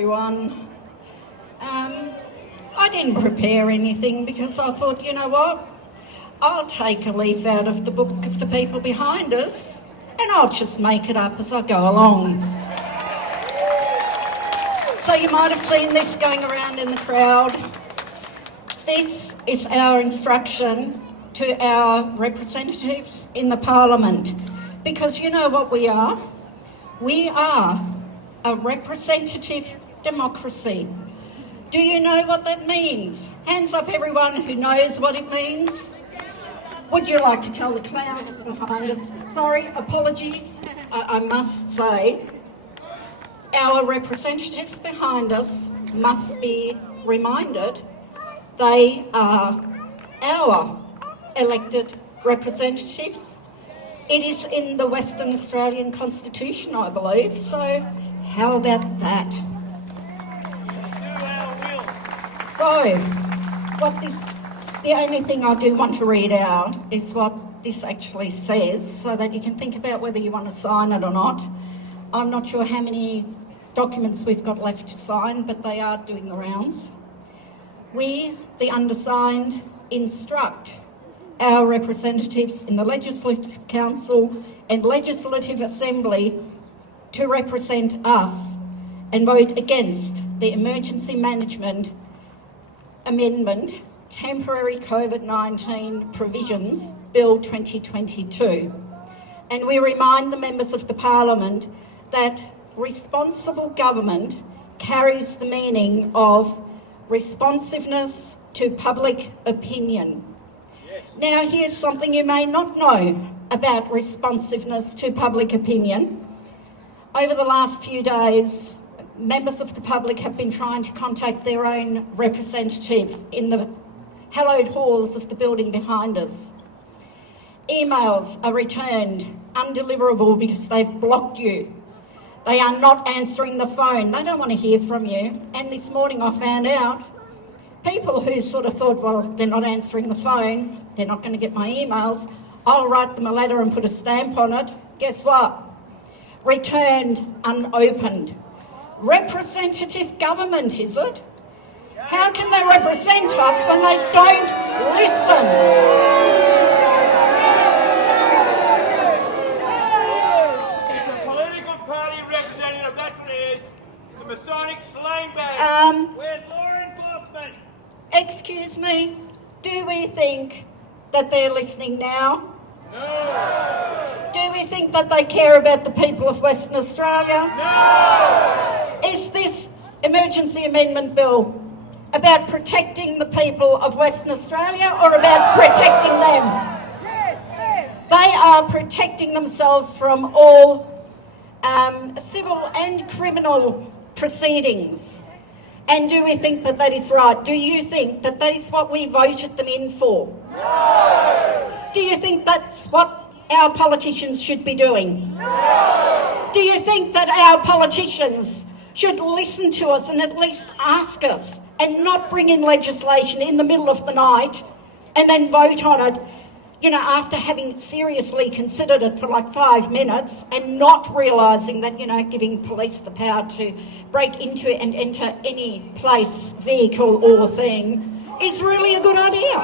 everyone. I didn't prepare anything because I thought, you know what? I'll take a leaf out of the book of the people behind us and I'll just make it up as I go along. So you might have seen this going around in the crowd. This is our instruction to our representatives in the Parliament, because you know what we are? We are a representative democracy. Do you know what that means? Hands up everyone who knows what it means. Would you like to tell the clowns behind us? Sorry, apologies. I must say, our representatives behind us must be reminded they are our elected representatives. It is in the Western Australian Constitution, I believe, so how about that? So, the only thing I do want to read out is what this actually says, so that you can think about whether you want to sign it or not. I'm not sure how many documents we've got left to sign, but they are doing the rounds. We, the undersigned, instruct our representatives in the Legislative Council and Legislative Assembly to represent us and vote against the Emergency Management Amendment Temporary COVID-19 Provisions Bill 2022. And we remind the members of the Parliament that responsible government carries the meaning of responsiveness to public opinion. Yes. Now, here's something you may not know about responsiveness to public opinion. Over the last few days, members of the public have been trying to contact their own representative in the hallowed halls of the building behind us. Emails are returned undeliverable because they've blocked you. They are not answering the phone. They don't want to hear from you. And this morning I found out people who sort of thought, well, they're not answering the phone, they're not going to get my emails, I'll write them a letter and put a stamp on it. Guess what? Returned unopened. Representative government, is it? How can they represent us when they don't listen? Masonic slang bag. Where's law enforcement? Excuse me, do we think that they're listening now? No. Do we think that they care about the people of Western Australia? No. Is this emergency amendment bill about protecting the people of Western Australia or about protecting them? Yes. They are protecting themselves from all civil and criminal proceedings. And do we think that that is right? Do you think that that is what we voted them in for? No! Do you think that's what our politicians should be doing? No! Do you think that our politicians should listen to us and at least ask us and not bring in legislation in the middle of the night and then vote on it, you know, after having seriously considered it for like 5 minutes and not realising that, you know, giving police the power to break into and enter any place, vehicle or thing is really a good idea.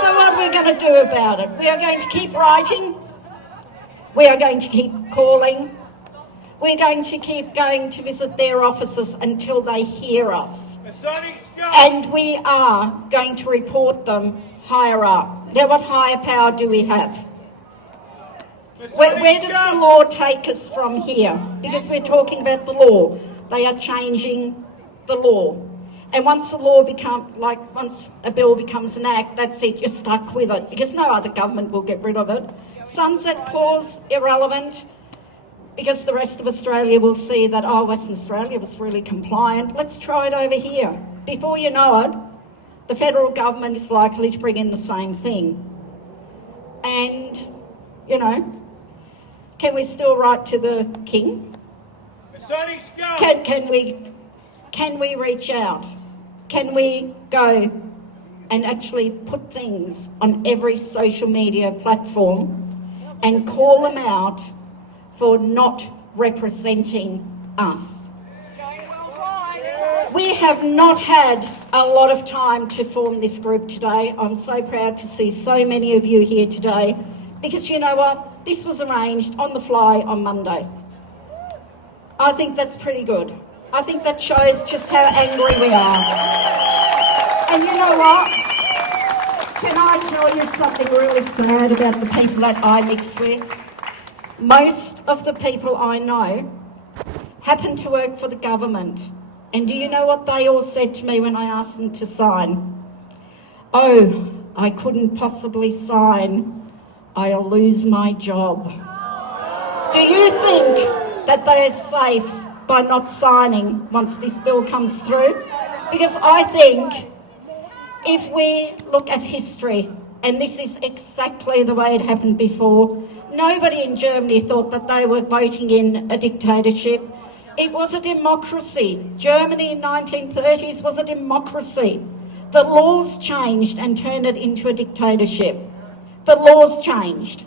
So what are we going to do about it? We are going to keep writing. We are going to keep calling. We're going to keep going to visit their offices until they hear us. And we are going to report them higher up. Now, what higher power do we have? Where does the law take us from here? Because we're talking about the law. They are changing the law. And once the law once a bill becomes an act, that's it, you're stuck with it, because no other government will get rid of it. Sunset clause, irrelevant, because the rest of Australia will see that, oh, Western Australia was really compliant. Let's try it over here. Before you know it, the federal government is likely to bring in the same thing. And, you know, can we still write to the King? Can we reach out? Can we go and actually put things on every social media platform and call them out for not representing us? We have not had a lot of time to form this group today. I'm so proud to see so many of you here today, because you know what? This was arranged on the fly on Monday. I think that's pretty good. I think that shows just how angry we are. And you know what? Can I tell you something really sad about the people that I mix with? Most of the people I know happen to work for the government. And do you know what they all said to me when I asked them to sign? Oh, I couldn't possibly sign. I'll lose my job. Do you think that they're safe by not signing once this bill comes through? Because I think if we look at history, and this is exactly the way it happened before, nobody in Germany thought that they were voting in a dictatorship. It was a democracy. Germany in 1930s was a democracy. The laws changed and turned it into a dictatorship. The laws changed.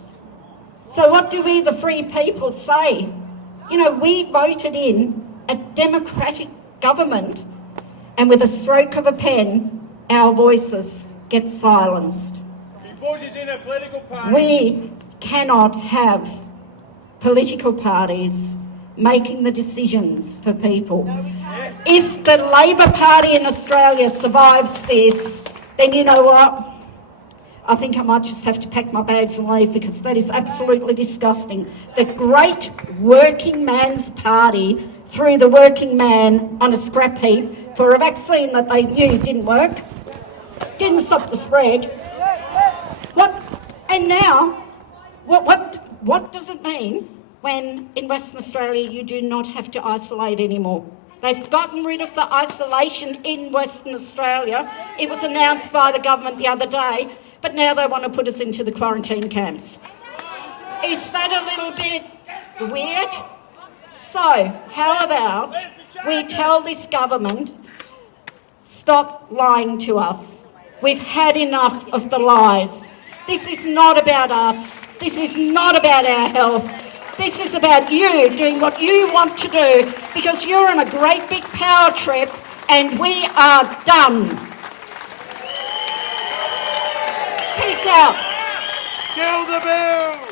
So what do we, the free people, say? You know, we voted in a democratic government, and with a stroke of a pen, our voices get silenced. You voted in a political party. We cannot have political parties making the decisions for people. If the Labor Party in Australia survives this, then you know what? I think I might just have to pack my bags and leave, because that is absolutely disgusting. The great working man's party threw the working man on a scrap heap for a vaccine that they knew didn't work, didn't stop the spread. What? And now, what does it mean when in Western Australia you do not have to isolate anymore? They've gotten rid of the isolation in Western Australia. It was announced by the government the other day, but now they want to put us into the quarantine camps. Is that a little bit weird? So, how about we tell this government, stop lying to us. We've had enough of the lies. This is not about us. This is not about our health. This is about you doing what you want to do, because you're on a great big power trip and we are done. Peace out. Kill the bill!